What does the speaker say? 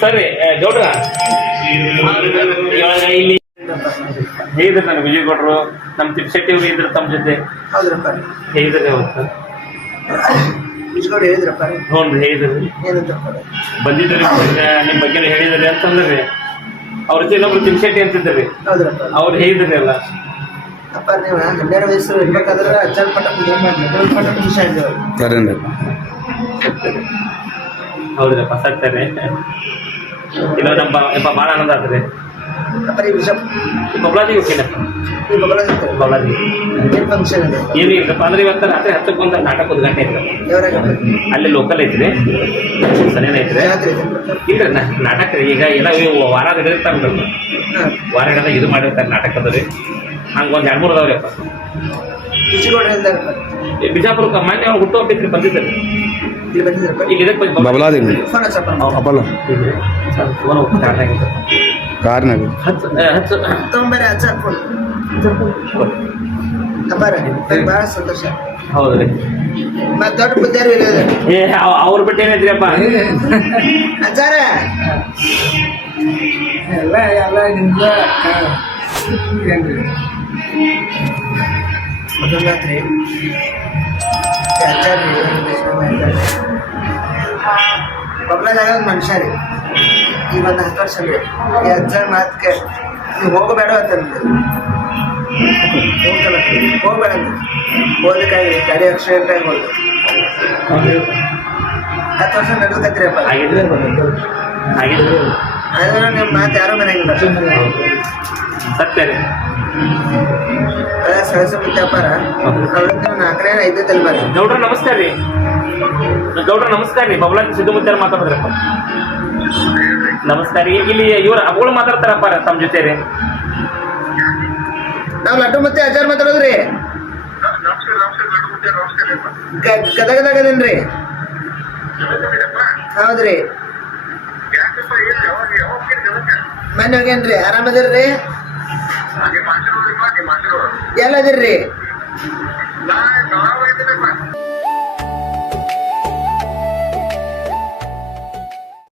ಸರಿ ಗೌಡ್ರ ಇಲ್ಲಿ ಹೇಳಿದ್ರು ನನಗೆ ವಿಜಯ್ ಗೌಡ್ರು ನಮ್ಮ ತಿಪ್ಪಶೆಟ್ಟಿ ಅವರು ಇದ್ರು ತಮ್ಮ ಜೊತೆ ಹೇಳಿದ್ರೆ ಅವತ್ತು ಹ್ಞೂ ಹೇಳಿದ್ರು ಬಂದಿದ್ರಿ ನಿಮ್ಮ ಬಗ್ಗೆ ಹೇಳಿದ್ರಿ ಅಂತಂದ್ರಿ ಅವ್ರ ಜೊತೆ ಇನ್ನೊಬ್ರು ತಿಪ್ಪಶೆಟ್ಟಿ ಅಂತಿದ್ರಿ ಅವ್ರು ಹೇಳಿದ್ರಿ ಅಲ್ಲ ಅಪ್ಪ ನೀವು 12 ವಯಸ್ಸು ಇರ್ಬೇಕಾದ್ರೆ ಅಜ್ಜಲ್ ಪಟ್ಟ ಹೌದ್ರಪ್ಪ ಸತ್ತಾರೆ ಇಲ್ಲ ನಮ್ಮ ಭಾಳ ಆನಂದ ಆಗ್ತದೆ ಬಬ್ಲಾದಿ ಹೋಗ್ತೀನಪ್ಪ ಬಬ್ಲಾದಿ ಏನು ಇಲ್ಲಪ್ಪ ಅಂದ್ರೆ ಇವತ್ತು ರಾತ್ರಿ 10ಕ್ಕೆ ಒಂದು ನಾಟಕ 1 ಗಂಟೆ ಐತೆ ಅಲ್ಲಿ ಲೋಕಲ್ ಐತ್ರಿ ಸನೇನ ಐತ್ರಿ ಇಲ್ಲ ನಾಟಕ ರೀ ಈಗ ಎಲ್ಲ ವಾರ ಹಿಡಿದಿರ್ತಾರಲ್ಲ ವಾರ ಹಿಡಿದಾಗ ಇದು ಮಾಡಿರ್ತಾರೆ ನಾಟಕದ ರೀ ಹಂಗೆ ಒಂದು 2-3 ಅದಾವ್ರಿಪ್ಪ ಬಿಜಾಪುರಕ್ಕೆ ಮೊನ್ನೆ ಅವ್ರು ಹುಟ್ಟು ಹೋಗ್ತಿದ್ರಿ ಬಂದಿದ್ದರು ಈಗ ಇದಕ್ಕೆ ಕಾರ್ನಾಗ ಭಾಳ ಸಂತೋಷ ಹೌದ್ರಿ ಮತ್ತೆ ದೊಡ್ಡ ಬುದ್ಧಿಯಾರು ಏ ಅವ್ರ ಬಿಟ್ಟು ಏನೈತ್ರಿ ಅಪ್ಪ ಅಜ್ಜಾರ ಎಲ್ಲ ನಿಮ್ಗ ಮೊದಲಾತ್ರಿ ಅಜ್ಜಾರ್ರಿ ಬಬ್ಲಾದಾಗ ಒಂದು ಮನುಷ್ಯ ರೀ ಈಗ ಒಂದು 10 ವರ್ಷ ರೀ ಈ ಅಜ್ಜಾರ ಮಾತಕ್ಕೆ ನೀವು ಹೋಗಬೇಡ ಅಂತಂದ್ರೆ ಹೋಗ್ಬೇಡ ಅಂತ ಹೋದಕ್ಕಾಗಿ ಗಾಡಿ ಆಕ್ಸಿಡೆಂಟ್ ಆಗಿ ಹೋದ 10 ವರ್ಷ ನಡ್ಕತ್ರಿ ಅಪ್ಪ ಆದ್ರೆ ನಿಮ್ಮ ಮಾತು ಯಾರೋ ಮನೆಯಾಗಿಲ್ಲ ಸತ್ಯ ರೀ ಸಹಸ ಮುತ್ತಪ್ಪಾರ ಅವ್ರಿಂದ 4ನೇ 5ನೇ ತಲೆ ಬಾರಿ ಗೌಡ್ರ ನಮಸ್ಕಾರ ರೀ ಗೌಡ್ರ ನಮಸ್ಕಾರ ರೀ ಬಬ್ಲಾದಿ ಸಿದ್ದುಮುತ್ಯಾರ ಮಾತಾಡಿದ್ರಪ್ಪ ನಮಸ್ಕಾರ ಇಲ್ಲಿ ಇವ್ರು ಅವುಗಳು ಮಾತಾಡ್ತಾರಪ್ಪ ತಮ್ಮ ಜೊತೆ ರೀ ನಾವು ಲಡ್ಡು ಮತ್ತೆ ಅಜ್ಜಾರ್ ಮಾತಾಡೋದ್ರಿ ಗದಗದಾಗದೇನ್ರಿ ಹೌದ್ರಿ ಮನೆ ಹೋಗೇನ್ರಿ ಆರಾಮದಿರ್ರಿ ಎಲ್ಲದಿರ್ರಿ